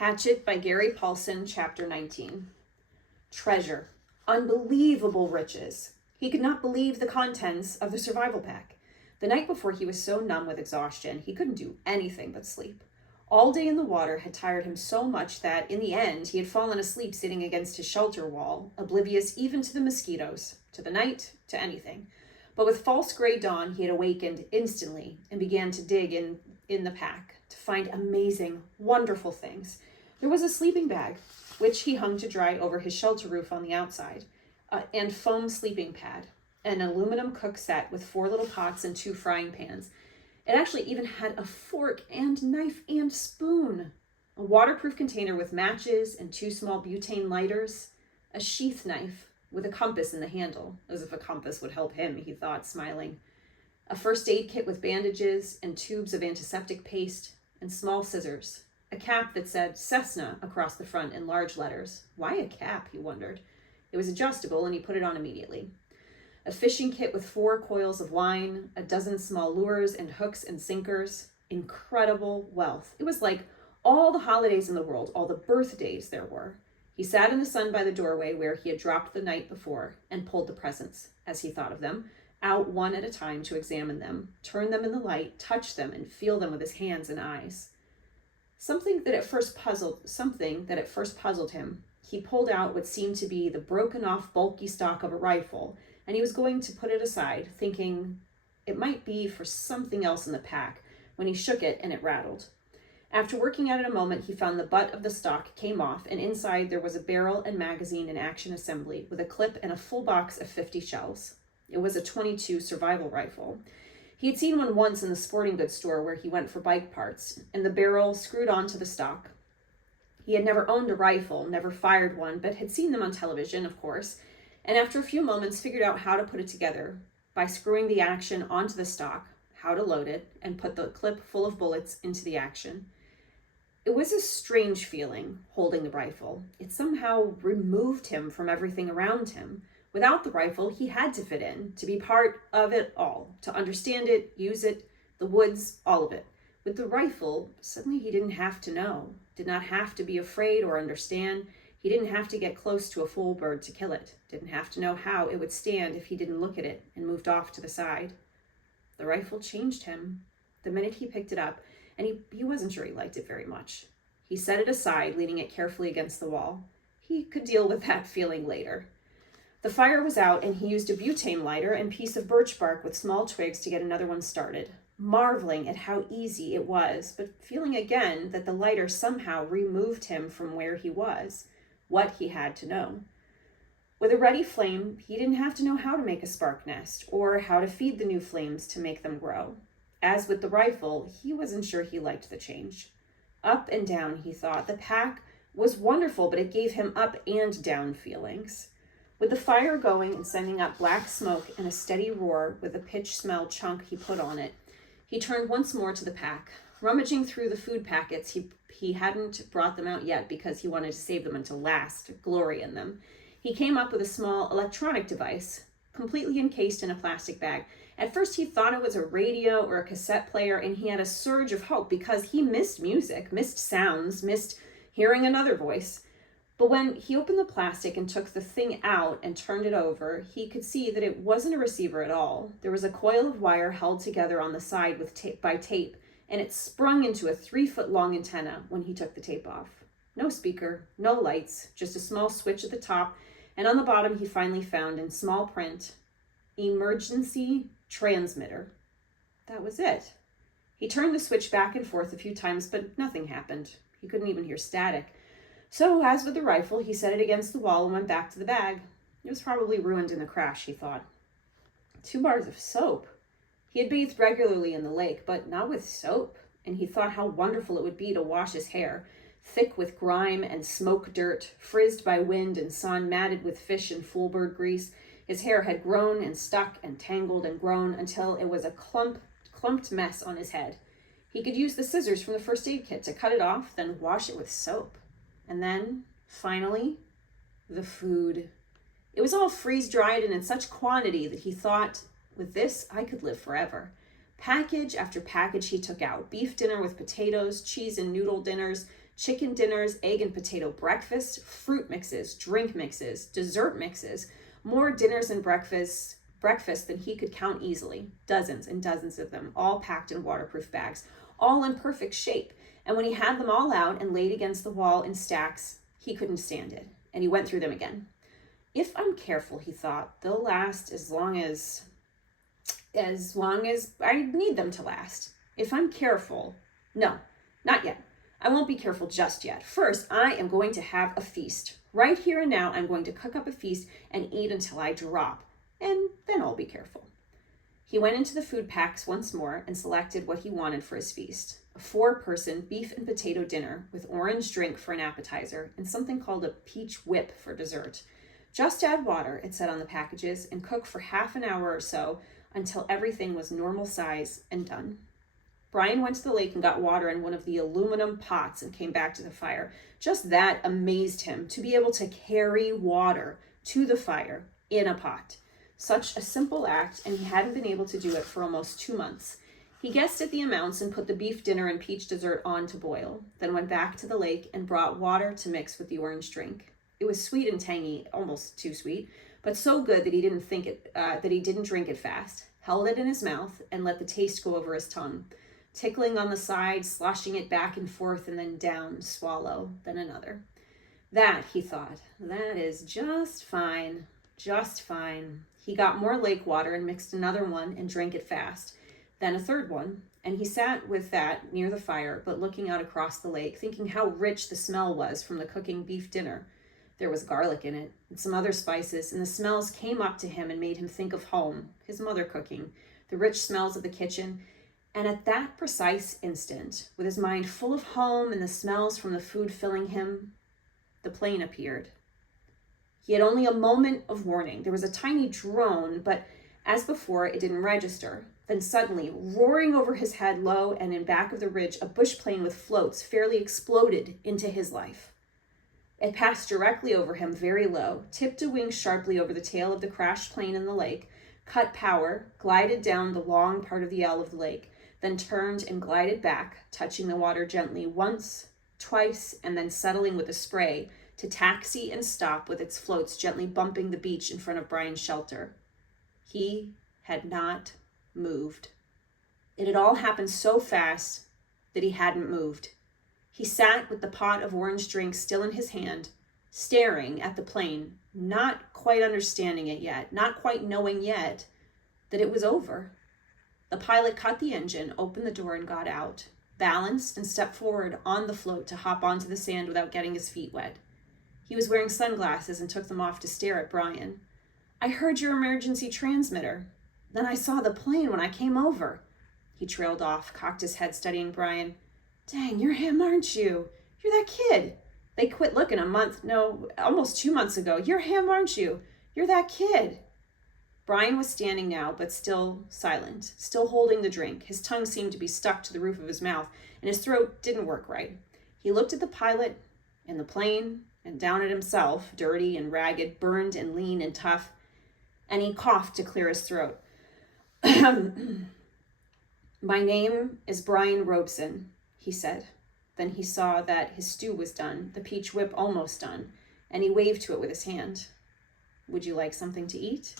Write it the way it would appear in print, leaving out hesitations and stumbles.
Hatchet by Paulsen, Chapter 19. Treasure. Unbelievable riches. He could not believe the contents of the survival pack. The night before, he was so numb with exhaustion, he couldn't do anything but sleep. All day in the water had tired him so much that, in the end, he had fallen asleep sitting against his shelter wall, oblivious even to the mosquitoes, to the night, to anything. But with false gray dawn, he had awakened instantly and began to dig in the pack to find amazing, wonderful things. There was a sleeping bag, which he hung to dry over his shelter roof on the outside, and foam sleeping pad, an aluminum cook set with 4 little pots and 2 frying pans. It actually even had a fork and knife and spoon, a waterproof container with matches and 2 small butane lighters, a sheath knife with a compass in the handle, as if a compass would help him, he thought, smiling, a first aid kit with bandages and tubes of antiseptic paste, and small scissors, a cap that said Cessna across the front in large letters. Why a cap, he wondered. It was adjustable, and he put it on immediately. A fishing kit with 4 coils of line, a dozen small lures and hooks and sinkers. Incredible wealth. It was like all the holidays in the world, all the birthdays there were. He sat in the sun by the doorway where he had dropped the night before and pulled the presents, as he thought of them, out one at a time to examine them, turn them in the light, touch them, and feel them with his hands and eyes. Something that at first puzzled him. He pulled out what seemed to be the broken off bulky stock of a rifle, and he was going to put it aside, thinking it might be for something else in the pack, when he shook it and it rattled. After working at it a moment, he found the butt of the stock came off, and inside there was a barrel and magazine and action assembly with a clip and a full box of 50 shells. It was a .22 survival rifle. He had seen one once in the sporting goods store where he went for bike parts, and the barrel screwed onto the stock. He had never owned a rifle, never fired one, but had seen them on television, of course, and after a few moments figured out how to put it together by screwing the action onto the stock, how to load it, and put the clip full of bullets into the action. It was a strange feeling, holding the rifle. It somehow removed him from everything around him. Without the rifle, he had to fit in, to be part of it all, to understand it, use it, the woods, all of it. With the rifle, suddenly he didn't have to know, did not have to be afraid or understand. He didn't have to get close to a full bird to kill it, didn't have to know how it would stand if he didn't look at it and moved off to the side. The rifle changed him. The minute he picked it up, and he wasn't sure he liked it very much. He set it aside, leaning it carefully against the wall. He could deal with that feeling later. The fire was out, and he used a butane lighter and piece of birch bark with small twigs to get another one started, marveling at how easy it was, but feeling again that the lighter somehow removed him from where he was, what he had to know. With a ready flame, he didn't have to know how to make a spark nest or how to feed the new flames to make them grow. As with the rifle, he wasn't sure he liked the change. Up and down, he thought. The pack was wonderful, but it gave him up and down feelings. With the fire going and sending up black smoke and a steady roar with the pitch smell chunk he put on it, he turned once more to the pack. Rummaging through the food packets, he hadn't brought them out yet because he wanted to save them until last, glory in them. He came up with a small electronic device, completely encased in a plastic bag. At first he thought it was a radio or a cassette player, and he had a surge of hope because he missed music, missed sounds, missed hearing another voice. But when he opened the plastic and took the thing out and turned it over, he could see that it wasn't a receiver at all. There was a coil of wire held together on the side with by tape, and it sprung into a 3-foot-long antenna when he took the tape off. No speaker, no lights, just a small switch at the top, and on the bottom he finally found in small print, emergency transmitter. That was it. He turned the switch back and forth a few times, but nothing happened. He couldn't even hear static. So, as with the rifle, he set it against the wall and went back to the bag. It was probably ruined in the crash, he thought. 2 bars of soap. He had bathed regularly in the lake, but not with soap, and he thought how wonderful it would be to wash his hair, thick with grime and smoke dirt, frizzed by wind and sun, matted with fish and foolbird grease. His hair had grown and stuck and tangled and grown until it was a clumped mess on his head. He could use the scissors from the first aid kit to cut it off, then wash it with soap. And then, finally, the food. It was all freeze-dried and in such quantity that he thought, with this, I could live forever. Package after package he took out. Beef dinner with potatoes, cheese and noodle dinners, chicken dinners, egg and potato breakfasts, fruit mixes, drink mixes, dessert mixes, more dinners and breakfasts than he could count easily, dozens and dozens of them, all packed in waterproof bags, all in perfect shape. And when he had them all out and laid against the wall in stacks, he couldn't stand it, and he went through them again. If I'm careful, he thought, they'll last as long as I need them to last. If I'm careful, no, not yet. I won't be careful just yet. First, I am going to have a feast. Right here and now, I'm going to cook up a feast and eat until I drop, and then I'll be careful. He went into the food packs once more and selected what he wanted for his feast. A 4-person beef and potato dinner with orange drink for an appetizer and something called a peach whip for dessert. Just add water, it said on the packages, and cook for half an hour or so until everything was normal size and done. Brian went to the lake and got water in one of the aluminum pots and came back to the fire. Just that amazed him, to be able to carry water to the fire in a pot. Such a simple act, and he hadn't been able to do it for almost 2 months. He guessed at the amounts and put the beef dinner and peach dessert on to boil, then went back to the lake and brought water to mix with the orange drink. It was sweet and tangy, almost too sweet, but so good that he didn't drink it fast. Held it in his mouth and let the taste go over his tongue, tickling on the side, sloshing it back and forth, and then down, swallow, then another. That, he thought, that is just fine, just fine. He got more lake water and mixed another one and drank it fast, then a third one, and he sat with that near the fire, but looking out across the lake, thinking how rich the smell was from the cooking beef dinner. There was garlic in it and some other spices, and the smells came up to him and made him think of home, his mother cooking, the rich smells of the kitchen. And at that precise instant, with his mind full of home and the smells from the food filling him, the plane appeared. He had only a moment of warning. There was a tiny drone, but as before, it didn't register. Then suddenly, roaring over his head low and in back of the ridge, a bush plane with floats fairly exploded into his life. It passed directly over him, very low, tipped a wing sharply over the tail of the crashed plane in the lake, cut power, glided down the long part of the L of the lake, then turned and glided back, touching the water gently once, twice, and then settling with a spray to taxi and stop with its floats gently bumping the beach in front of Brian's shelter. He had not moved. It had all happened so fast that he hadn't moved. He sat with the pot of orange drink still in his hand, staring at the plane, not quite understanding it yet, not quite knowing yet that it was over. The pilot cut the engine, opened the door, and got out, balanced and stepped forward on the float to hop onto the sand without getting his feet wet. He was wearing sunglasses and took them off to stare at Brian. "I heard your emergency transmitter. Then I saw the plane when I came over." He trailed off, cocked his head, studying Brian. "Dang, you're him, aren't you? You're that kid. They quit looking almost 2 months ago. You're him, aren't you? You're that kid." Brian was standing now, but still silent, still holding the drink. His tongue seemed to be stuck to the roof of his mouth, and his throat didn't work right. He looked at the pilot and the plane and down at himself, dirty and ragged, burned and lean and tough, and he coughed to clear his throat. "My name is Brian Robeson," he said. Then he saw that his stew was done, the peach whip almost done, and he waved to it with his hand. "Would you like something to eat?"